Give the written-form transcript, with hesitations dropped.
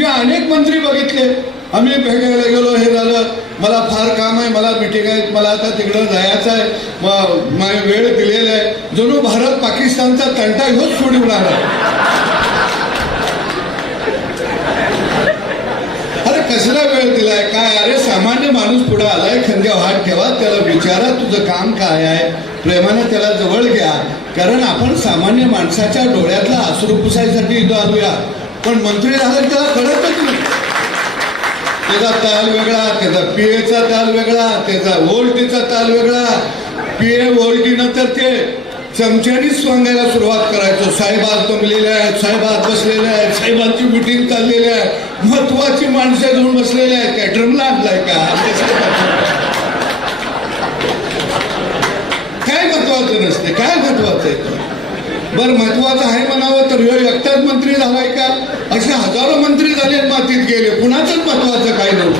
मी अनेक मंत्री बघितले, आम्ही भेटायला गेलो, हे झालं, मला फार काम आहे, मला मिटिंग आहे, मला आता तिकडं जायचं आहे, वेळ दिलेला आहे, जणू भारत पाकिस्तानचा तंटा घेऊन सोडून आला. अरे कसला वेळ दिलाय काय? अरे सामान्य माणूस पुढे आलाय, खांद्यावर हात ठेवा, त्याला विचारा तुझं काम काय आहे, प्रेमाने त्याला जवळ घ्या. कारण आपण सामान्य माणसाच्या डोळ्यातला अश्रू पुसायसाठी इथं आलोया. पण मंत्री झाला त्याला कळतच नाही. त्याचा ताल वेगळा, त्याचा पीएचा ताल वेगळा, त्याचा ओल्टीचा ताल वेगळा. पीए ओल्टीनं तर ते चमच्यानीच सांगायला सुरुवात करायचो, साहेब आज जमलेले आहेत, साहेब आज बसलेले आहेत, साहेबांची मिटिंग चाललेली आहे, महत्वाची माणसं घेऊन बसलेले आहेत. काय ड्रमला आणलाय का? काय महत्वाचं नसते, काय महत्वाचं आहे? बरं महत्वाचं आहे म्हणावं तर एकटाच मंत्री झालाय का? असे हजारो मंत्री झाले, मातीत गेले, कुणाचंच महत्वाचं काही नव्हतं.